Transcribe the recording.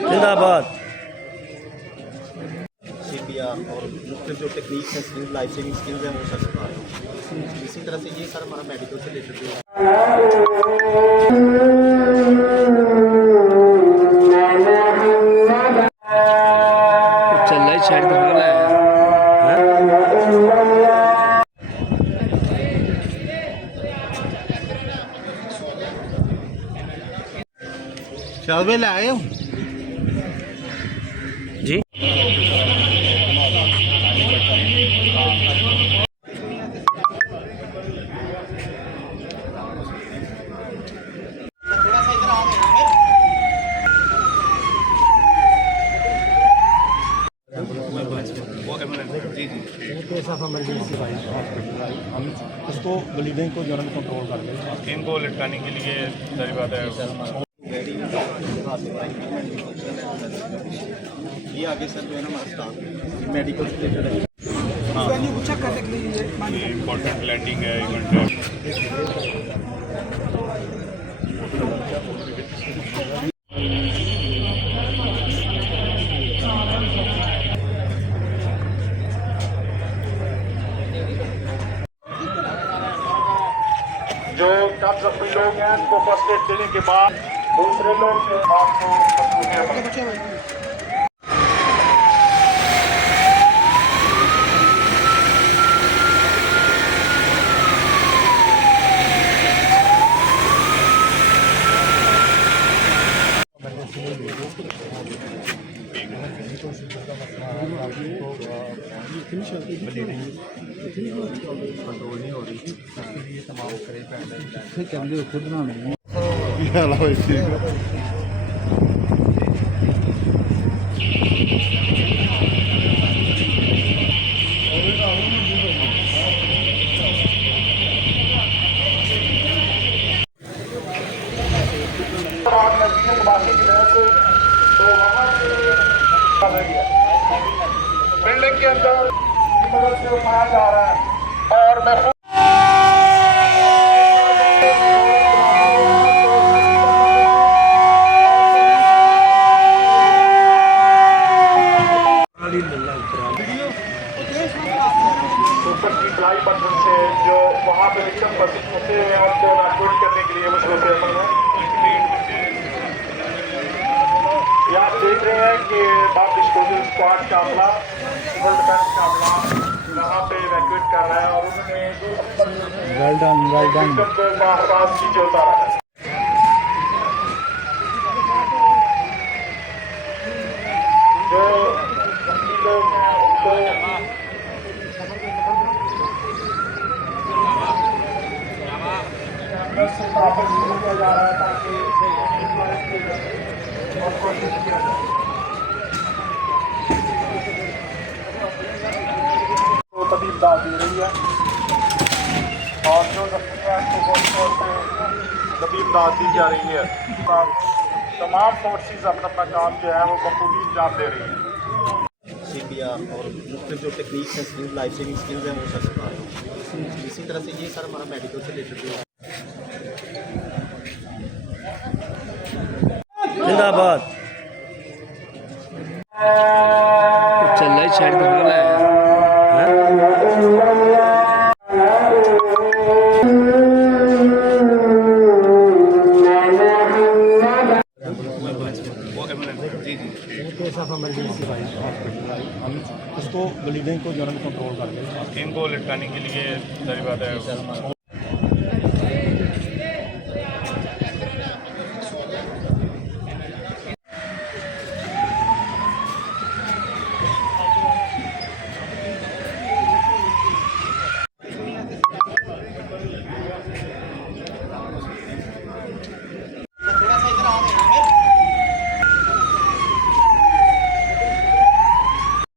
जिंदाबाद। CPR और मुख्तलिफ जो टेक्निक्स हैं, स्किल्स, लाइफ सेविंग स्किल्स हैं, वो सब सिखा रहे हैं। इसी तरह से ये सर हमारा मेडिकल से रिलेटेड जो चल रहा है शायद दिखा रहा है। शाहब ले आए हो जी। हम उसको ब्लीडिंग को जो है कंट्रोल कर दें। इनको लटकाने के लिए सारी बात है। ये आगे सर जो है ना हमारा स्टाफ मेडिकल से रिलेटेड है। इम्पोर्टेंट लैंडिंग है इवेंट। जो कम जख्मी लोग हैं उनको फर्स्ट एड देने के बाद दूसरे लोग आपको कंट्रोल नहीं हो रही थी, इसके लिए तमाम करे बिल्डिंग के अंदर मदद से उठाया जा रहा है और मैं ऊपर की प्लाई बटन से जो वहाँ पे विक्रम फंसे हुए हैं उनको एवैक्यूएट करने के लिए मुझे आप देख रहे हैं कि बाप डिस्पोजल स्क्वाड का अमला सिविल डिफेंस का अमला यहाँ पे एवैक्यूएट कर रहा है और उन्होंने को बाहर नीचे उतारा है। जो लोग हैं उनको से वापस किया जा रहा है ताकि कोशिश किया जाए। तो तभी इमदाद दे रही है और जो जख्मी है उनको बहुत तौर पर तभी इमदाद दी जा रही है। तमाम फोर्सेस अपना अपना काम जो है वो बखूबी अंजाम दे रही है। CPR और मुख्तलिफ जो टेक्निक्स हैं, स्किल्स, लाइफ सेविंग स्किल्स हैं, वो सब सिखा रहे हैं। इसी तरह से ये सर हमारा मेडिकल से रिलेटेड जो जिंदाबाद। चल रहा है शायद दिखा रहा है। हम उसको ब्लीडिंग को जो है कंट्रोल कर दें। इनको लटकाने के लिए सारी बात है।